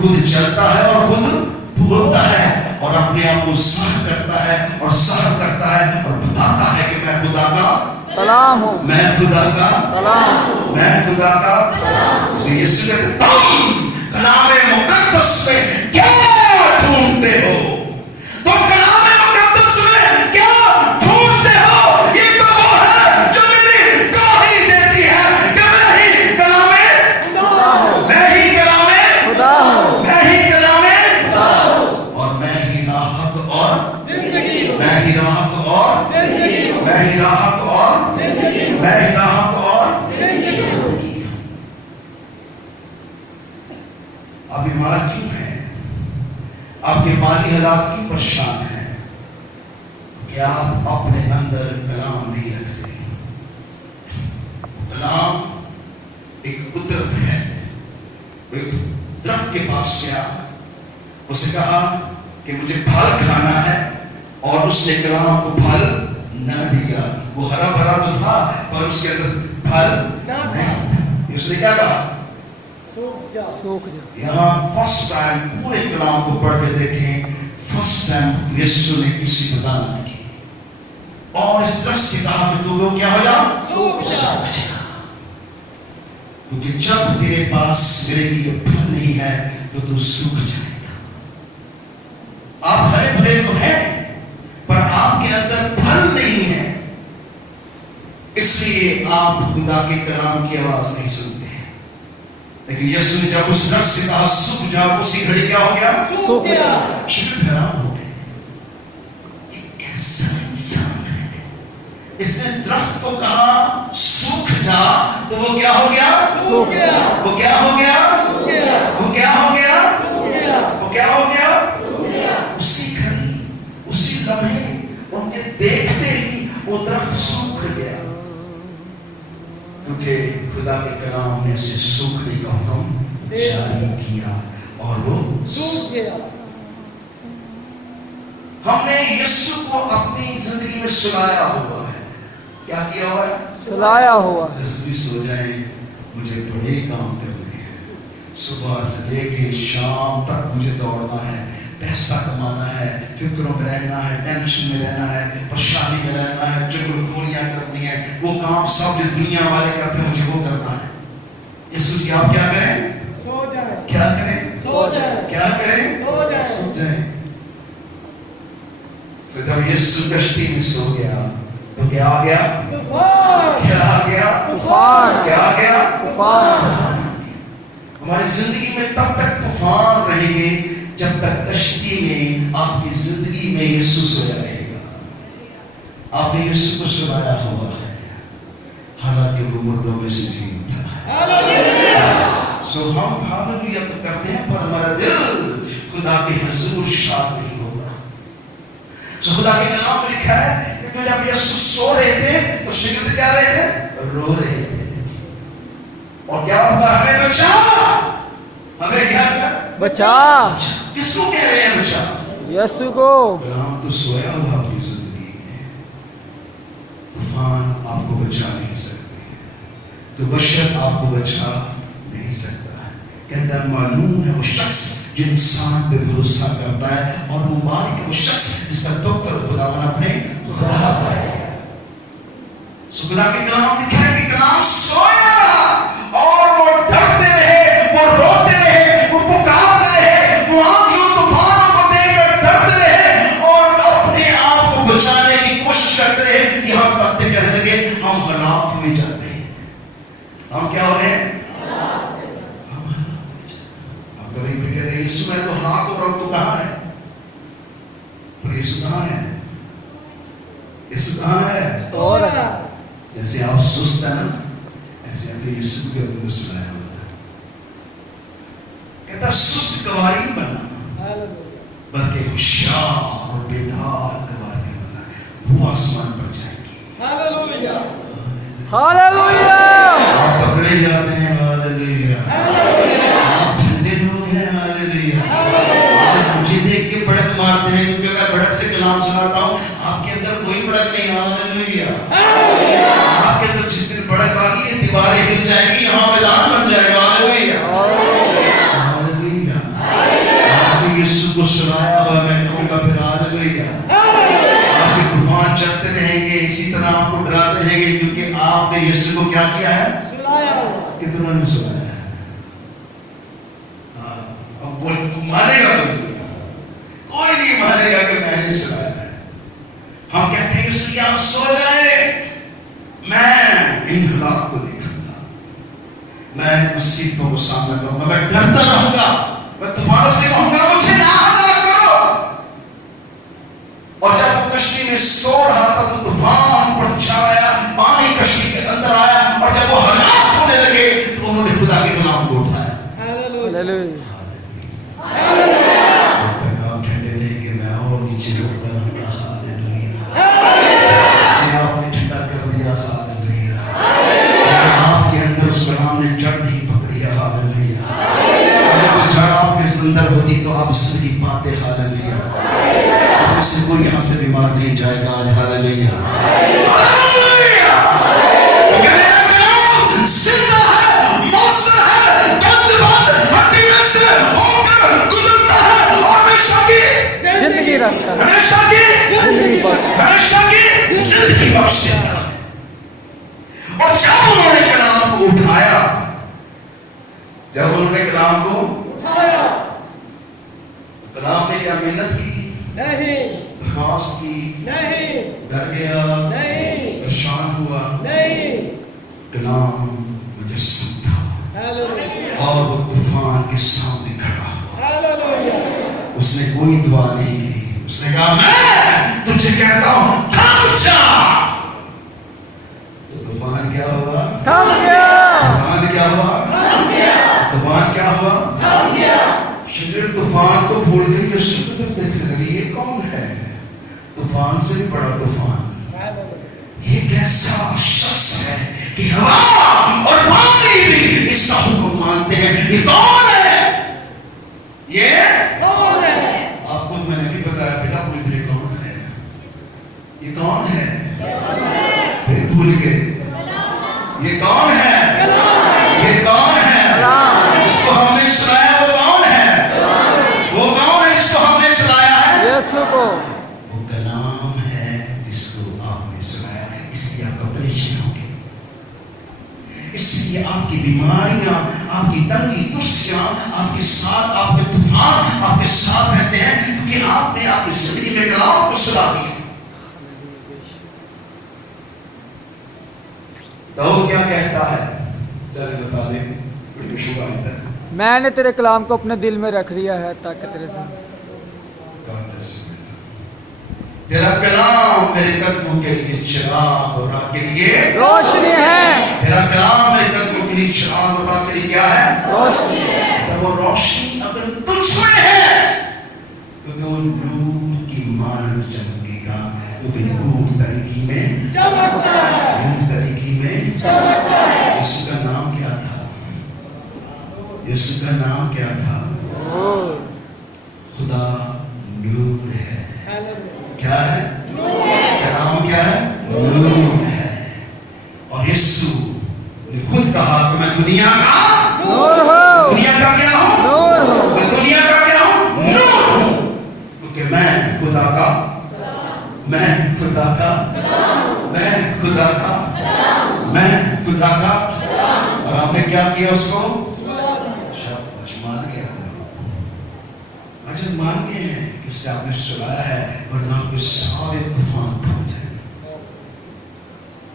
خود چلتا ہے اور خود بولتا ہے اور اپنے آپ کو ظاہر کرتا ہے اور ظاہر کرتا ہے اور بتاتا ہے کہ میں خدا کا کلام ہوں، میں خدا کا کلام ہوں، میں خدا کا اسے یسوع کہتے ہیں تم کلام مقدس میں کیا ڈھونڈتے ہو؟ تم کلام مقدس میں کیا ڈھونڈتے ہو؟ یہ تو وہ ہے جو میری گواہی دیتی ہے کہ میں ہی کلام خدا ہوں، میں ہی کلام خدا ہوں، میں ہی کلام خدا ہوں، اور میں ہی راحت اور زندگی ہوں، میں ہی راحت اور زندگی ہوں، میں ہی راحت اور زندگی ہوں، میں ہی راحت اور زندگی ہوں۔ زندگی ہوں۔ آپ بیمار کیوں ہیں؟ آپ کے مالی حالات کیوں پریشان ہیں؟ کہ آپ اپنے اندر کلام نہیں رکھتے۔ کلام ایک قدرت ہے۔ ایک درخت کے پاس گیا، اسے کہا کہ مجھے پھل کھانا ہے، اور اس نے کلام کو پھل نہ دیا۔ وہ ہرا بھرا تو تھا پر اس کے اندر پھل نہیں تھا۔ اس نے کیا کہا؟ سوکھ جا۔ یہاں فرسٹ ٹائم پورے کلام کو پڑھ کے دیکھیں، فرسٹ ٹائم یسوع نے کسی کو لعنت کی اور اس طرح سے کہا کہ تو کیا ہو جا؟ سوکھ جا۔ کیونکہ جب تیرے پاس میرے لیے پھل نہیں ہے تو تو سوکھ جائے گا۔ آپ ہرے بھرے تو ہیں پر آپ کے اندر پھل نہیں ہے، اس لیے آپ خدا کے کلام کی آواز نہیں سنتے ہیں۔ لیکن یسوع نے جب اس درخت سے کہا سوکھ جا، اسی گھڑی کیا ہو گیا؟ سوکھ گیا۔ شکر حیران ہو گئے، یہ کیسا انسان ہے؟ اس نے درخت کو کہا سوکھ جا تو وہ کیا ہو گیا؟ سوکھ گیا۔ وہ کیا ہو گیا؟ سوکھ گیا۔ وہ کیا ہو گیا؟ سوکھ گیا۔ وہ کیا ہو گیا؟ سوکھ گیا۔ اسی گھڑی اسی لمحے ان کے دیکھتے ہی وہ درخت سوکھ گیا، کیونکہ خدا کے کلام نے اسے سوکھنے کا حکم جاری کیا اور وہ سوکھ گیا۔ ہم نے یسوع کو اپنی زندگی میں سلایا ہوا ہے۔ کیا کیا ہوا ہے؟ سلایا ہوا ہے۔ بھی سو جائیں، مجھے بڑے کام کرنے ہیں، صبح سے لے کے شام تک مجھے دوڑنا ہے، پیسہ کمانا ہے، فکروں میں رہنا ہے، ٹینشن میں رہنا ہے، پریشانی میں رہنا ہے، چگل خوریاں کرنی ہے، وہ کام سب جو دنیا والے کرتے ہیں مجھے وہ کرنا ہے۔ یسوع جی آپ کیا کریں؟ سو جائے۔ کیا کریں؟ سو جائے۔ کیا کریں؟ سو جائے۔ سو جائیں۔ تو جب یسوع کشتی میں سو گیا تو کیا آ گیا؟ طوفان۔ کیا آ گیا؟ طوفان۔ کیا آ گیا؟ طوفان۔ ہماری زندگی میں تب تک طوفان رہیں گے جب تک کشتی میں آپ کی زندگی میں یسوع سویا رہے گا۔ آپ نے یسوع کو سلایا ہوا ہے، حالانکہ وہ مردوں میں سے جی اٹھا ہے۔ سو ہم ہاللویا تو کرتے ہیں پر ہمارا دل خدا کے حضور شاد نہیں ہوتا۔ سو خدا کے کلام میں لکھا ہے کہ جب یسوع سو رہے تھے تو شاگرد کیا رہے تھے؟ رو رہے تھے۔ اور کیا ہوگا؟ ہمیں بچا، ہمیں کیا کیا؟ بچا۔ کس کو کہہ رہے ہیں بچا؟ یسوع کو۔ کلام تو سویا ہوا آپ کی زندگی میں، طوفان آپ کو بچا نہیں سکتے، تو بشر آپ کو بچا نہیں سکتا ہے۔ کہتا ہے معلوم ہے وہ شخص جو انسان پہ بھروسہ کرتا ہے، اور مبارک ہے وہ شخص جس کا توکل خداوند اپنے خدا پر ہے۔ سو خدا کے کلام لکھا ہے کہ کلام سویا رہا اور وہ ڈرتے رہے، وہ روتے رہے، وہ پکارتے رہے، وہ آنکھوں طوفانوں کو دیکھ کر ڈرتے رہے اور اپنے آپ کو بچانے کی کوشش کرتے رہے، یہاں تک کہ کہنے لگے ہم ہلاک ہوئے جاتے ہیں۔ ہم کیا ہو رہے ہیں؟ کبھی بھی کہتے ہیں یسوع میں تو ہلاک ہو رہا ہوں، تو کہاں ہے؟ پر یسوع کہاں ہے؟ یسوع کہاں ہے؟ سو رہا۔ جیسے آپ سست ہیں نا، ایسے آپ یسوع کے اپنے کو سلایا ہوا ہے۔ کہتا سست گواری نہیں بننا، بلکہ ہوشیار اور بیدار گواری بننا ہے، وہ آسمان پر جائیں گے۔ ہاللویا۔ ہاللویا۔ آپ پکڑے جاتے ہیں، ہاللویا۔ آپ ٹھنڈے لوگ ہیں، ہاللویا۔ آپ مجھے دیکھ کے بڑک مارتے ہیں کیونکہ میں بڑک سے کلام سناتا ہوں، آپ کے اندر کوئی بڑک نہیں، ہاللویا۔ آپ کے اندر جس دن بڑک آ گئی ہے دیواریں ہل جائیں گی، یہاں میدان بن جائے گا، ہاللویا۔ ہاللویا۔ نے یسوع کو کیا کیا ہے؟ سلایا. کتنوں نے سلایا ہے؟ اب وہ مانے گا کوئی نہیں مانے گا کہ میں نے سلایا ہے. ہم کہتے ہیں یسوع کہ آپ سو جائیں، میں ان حالات کو دیکھوں گا، میں مصیبتوں کو سامنا کروں گا، میں ڈرتا رہوں گا، میں طوفانوں سے کہوں گا مجھے نہ ہلاک کرو. اور جب وہ کشتی میں سو رہا تھا تو طوفان پر چھایا، پانی کشتی کے اندر آیا، اور جب وہ ہلاک ہونے لگے تو انہوں نے خدا کے کلام کو اٹھایا. ہاللویہ. آپ ٹھنڈے لیں گے، میں اور نیچے ہوتا رہوں گا. ہاللویہ. جی آپ نے ٹھنڈا کر دیا. ہاللویہ. آپ کے اندر اس کلام نے جڑ نہیں پکڑی. ہاللویہ. اگر وہ جڑ آپ کے اندر ہوتی تو آپ اس نہیں پاتے. ہاللویہ. آپ سے کوئی یہاں سے بیمار نہیں جائے گا آج. ہاللویہ. ہاللویہ. میرا کلام زندہ ہے، موثر ہے، بند ہڈی میں سے ہو کر گزرتا ہے اور ہمیشہ کی زندگی رکھتا ہے. ہمیشہ کی زندگی بخش. ہمیشہ کی زندگی بخش دیتا ہے. اور جب انہوں نے کلام کو اٹھایا، جب انہوں نے کلام کو اٹھایا، کلام نے کیا محنت کی؟ نہیں. درخواست کی؟ نہیں. ڈر گیا؟ نہیں. پریشان ہوا؟ نہیں. کلام مجسم تھا ہاللویہ. اور وہ طوفان کے سامنے کھڑا ہوا. ہاللویہ. اس نے کوئی دعا نہیں کی. اس نے کہا میں تجھے کہتا ہوں تھم جا. تو طوفان کیا ہوا؟ تھم گیا. طوفان کیا ہوا؟ تھم گیا. طوفان کیا ہوا؟ تھم گیا. شاگرد طوفان کو بھول کے یسوع کی طرف دیکھنے لگے. یہ کون ہے؟ طوفان سے بھی بڑا طوفان. یہ کیسا شخص ہے کہ ہوا اور پانی بھی اس کا حکم مانتے ہیں. یہ کون ہے؟ یہ کون ہے؟ آپ کو میں نے بھی بتایا پھر آپ مجھے کون ہے؟ یہ کون ہے؟ پھر بھول گئے. یہ کون ہے؟ یہ کون ہے جس کو ہم نے سنایا؟ وہ کون ہے؟ وہ کون ہے جس کو ہم نے سنایا ہے؟ یسوع کو. وہ کلام ہے جس کو آپ نے سنایا. اس لیے آپ پریشان ہوں گے، اس لیے آپ کی بیماریاں، آپ کی تنگی ترسیاں آپ کے ساتھ، آپ کے طوفان آپ کے ساتھ رہتے ہیں، کیونکہ آپ نے اپنی زندگی میں کلام کو سنا دیا. داؤد کیا کہتا ہے؟ چلے بتا دیں. بڑی مشہور آیت ہے. میں نے تیرے کلام کو اپنے دل میں رکھ لیا ہے تاکہ تیرے سے تیرا کلام میرے قدموں کے لیے چراغ اور راہ کے لیے روشنی ہے. تیرا کلام میرے قدموں کے لیے چراغ اور راہ کے لیے کیا ہے؟ روشنی ہے. اور وہ روشنی اگر تجھ میں ہے تو تو نور کی مانند چمکے گا. کیونکہ نور طریقی میں چمکتا ہے. نور طریقی میں چمکتا ہے. یسوع کا نام کیا تھا؟ یسوع کا نام کیا تھا؟ خدا نور ہے. کیا ہے؟ کیا نام کیا ہے؟ نور ہے. اور یسوع نے خود کہا کہ میں دنیا کا نور ہو. دنیا کا کیا ہوں؟ نور ہو. میں دنیا کا کیا ہوں؟ نور ہوں. کیونکہ میں خدا کا میں خدا کا میں خدا کا میں خدا کا. اور آپ نے کیا کیا اس کو؟ شاباش. مان گیا. جب مان گئے ہیں کہ اس سے آپ نے سلایا ہے، ورنہ کوئی سارے طوفان تھم جائے.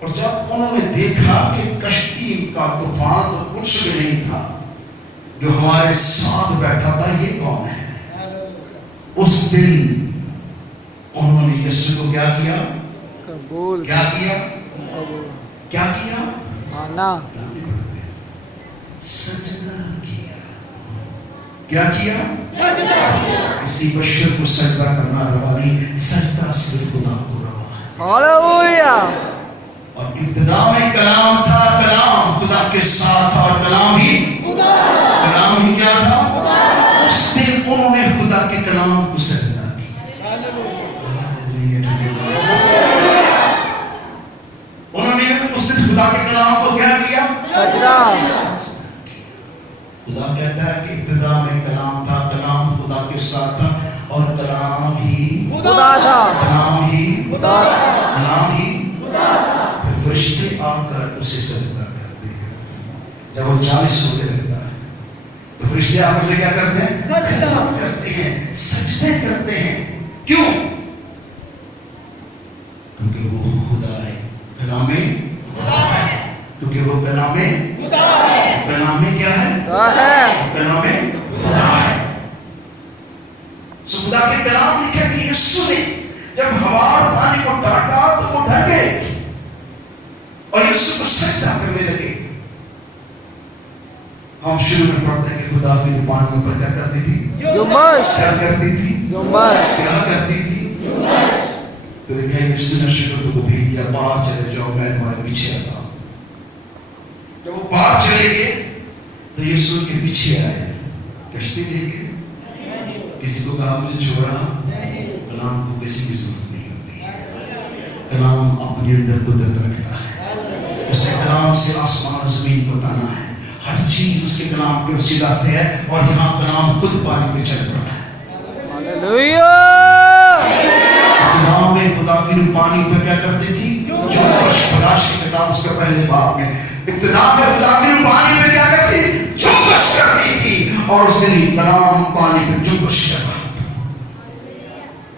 اور جب انہوں نے دیکھا کہ کشتی کا طوفان تو کچھ بھی نہیں تھا، جو ہمارے ساتھ بیٹھا تھا یہ کون ہے؟ اس دن انہوں نے یسوع کو کیا کیا؟ قبول. کیا کیا؟ قبول. کیا کیا؟ مانا. سجدہ کیا. کیا کیا؟ کسی بشر کو سجدہ کرنا روا نہیں، سجدہ صرف خدا کو روا ہے. ہاللویہ. اور ابتدا میں کلام تھا، کلام خدا کے ساتھ تھا، اور کلام ہی کیا تھا؟ اس دن انہوں نے خدا کے کلام کو سجدہ کیا. انہوں نے اس دن خدا کے کلام کو کیا کیا؟ سجدہ. خدا کہتا ہے کہ ابتدا میں کلام تھا، کلام خدا کے ساتھ تھا، اور کلام ہی خدا تھا. کلام ہی خدا تھا. کلام ہی پھر فرشتے آ کر اسے وہ 40 روزے رکھتا ہے. تو فرشتے آپ سے کیا کرتے ہیں؟ خدمت کرتے ہیں, سجدے کرتے ہیں. کیوں؟ کیونکہ وہ خدا ہے. کلام خدا ہے. کیونکہ وہ کلام خدا ہے. کلام کیا ہے؟ کلام خدا ہے. سو خدا کے کلام لکھے کہ یسوع نے جب ہوا اور پانی کو ڈانٹا تو وہ ڈر گئے اور یسوع کو سجدہ کرنے لگے. ہم شروع میں پڑھتے ہیں کہ خدا کی زبان کے اوپر کیا کرتی تھی؟ جنبش. کیا کرتی تھی؟ جنبش. کیا کرتی تھی؟ تو دیکھا یسوع نے شکر کو بھیج دیا, باہر چلے جاؤ, میں تمہارے پیچھے آتا ہوں. جب وہ باہر چلے گئے تو یسوع کے پیچھے آئے, کشتی لے گئے. کسی کو کہا مجھے چھوڑا. کلام کو کسی کی ضرورت نہیں ہوتی. کلام اپنے اندر قدرت رکھتا ہے. اس کے کلام سے آسمان و زمین کو تانا ہے. ہر چیز اس کے کلام کے وسیلہ سے ہے, اور یہاں کلام خود پانی پہ چل رہا ہے. ہاللویا. ابتدا میں خدا کی روح پانی پہ کیا کرتی تھی؟ جنبش. خلاش کی کتاب اس کے پہلے باب میں ابتدا میں خدا کی روح پانی پہ کیا کرتی تھی؟ جنبش کرتی تھی. اور اس نے کلام پانی پہ جنبش کر رہا تھا.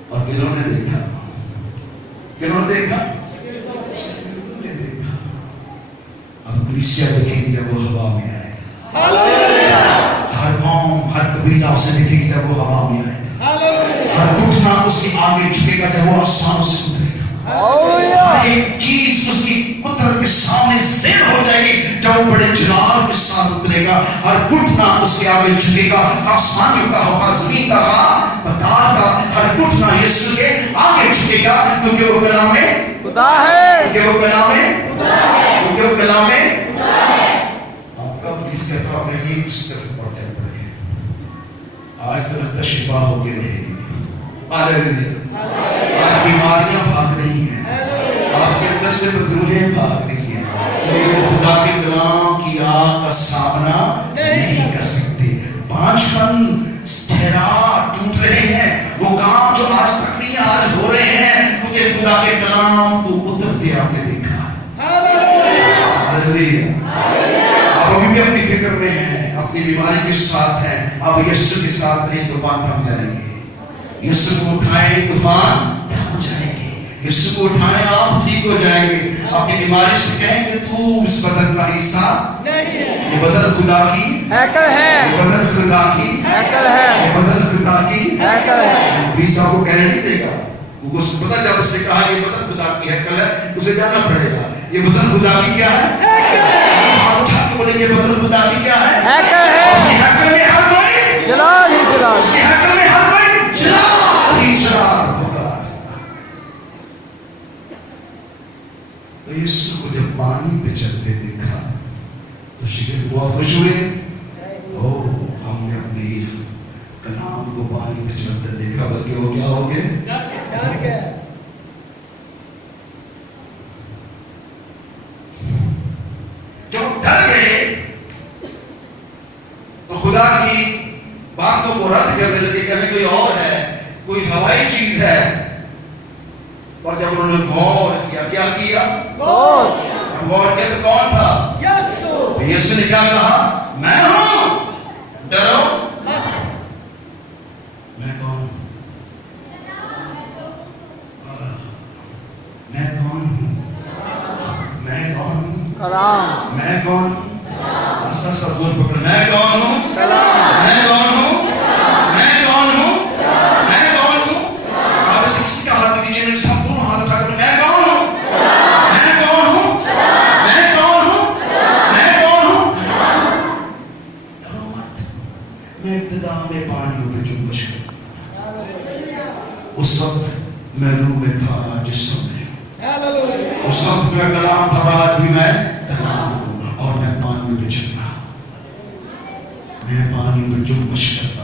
اور کنہوں نے دیکھا؟ کنہوں نے دیکھا؟ اب کلیسیا دیکھے گی جب وہ ہوا میں آئے گا. ہر قوم, ہر قبیلہ اسے دیکھے گی جب وہ ہوا میں آئے گا. ہر گھٹنا اس کے آگے جھکے گا جب وہ آسمانوں سے اترے گا. ہر ایک چیز اس کی قدرت کے سامنے زیر ہو جائے گی جب وہ بڑے جلال کے ساتھ اترے گا. ہر گھٹنا اس کے آگے جھکے گا, آسمانوں کا ہو, زمین کا ہو, پتال کا. ہر گھٹنا یسوع کے آگے جھکے گا کیونکہ وہ کلام خدا ہے. کیونکہ وہ کلام خدا ہے. کیونکہ وہ کلام خدا ہے. آپ کا کس کتاب ہے یہ اس طرح پڑھتے پڑھے آج تو لگتا شفا ہو کے رہے گی. آپ بیماریاں بھاگ رہی ہیں, آپ کے اندر سے بدروہیں بھاگ رہی ہیں. خدا کے کلام کی آگ کا سامنا نہیں کر سکتے. 5 پن ٹھہرا ٹوٹ رہے ہیں, وہ کام جو آج تک نہیں آج ہو رہے ہیں کیونکہ خدا کے کلام کو اترتے آپ نے دیکھا. آپ ابھی بھی اپنی فکر میں ہیں, اپنی بیماری کے ساتھ ہیں. اب یسوع کے ساتھ نہیں, طوفان تھم جائیں گے. یسوع کو اٹھائیں, طوفان تھم جائیں گے. یسوع کو اٹھائیں, آپ ٹھیک ہو جائیں گے. اپنی بیماری سے کہیں کہ تو اس بدن کا حصہ نہیں ہے. یہ بدن خدا کی ہیکل ہے. یہ بدن خدا کی ہیکل ہے. یہ بدن خدا کی ہیکل ہے. عیسیٰ کو کہنے نہیں دے گا, وہ اس کو پتا جب اس نے کہا یہ بدن خدا کی ہیکل ہے اسے جاننا پڑے گا. یہ بدن خدا کی کیا ہے؟ ہیکل ہے. ہاتھ اٹھا کے بولیں یہ بدن خدا کی کیا ہے؟ ہیکل ہے. اس کی ہیکل میں ہر کوئی جلال ہی جلال. اس کی ہیکل میں ہر کوئی جلال ہی جلال ہوگا. تو یسوع کو جب پانی پہ چلتے دیکھا تو شگرد بہت خوش ہوئے. ہم نے اپنے کلام کو پانی پہ چلتے دیکھا, بلکہ وہ کیا ہو گئے؟ جب ڈر گئے تو خدا کی باتوں کو رد کرنے لگے, کہنے کوئی اور ہے, کوئی ہوائی چیز ہے. اور جب انہوں نے غور کیا, کیا کیا؟ غور کیا. تو کون تھا؟ یسوع. یسوع نے کیا کہا؟ میں ہوں, ڈرو. میں کون ہوں؟ میں کون ہوں؟ میں کون ہوں؟ کلام. میں کون ہوں؟ آسا سا زور پکڑ. میں کون ہوں؟ کلام. میں کون ہوں؟ میں کون ہوں؟ میں کون ہوں؟ آپ اسے کسی کا ہاتھ دیجیے نہیں, سب دونوں ہاتھ اٹھا کر میں کون ہوں؟ میں کون ہوں؟ میں کون ہوں؟ میں کون ہوں؟ ڈرو مت. میں ابتدا میں پانیوں پہ جنبش کرتا تھا. اس وقت میں روح میں تھا, آج جسم میں. اس وقت میں کلام تھا, آج بھی میں کلام ہوں. اور میں پانیوں پہ چل رہا, میں پانیوں پہ جنبش کرتا.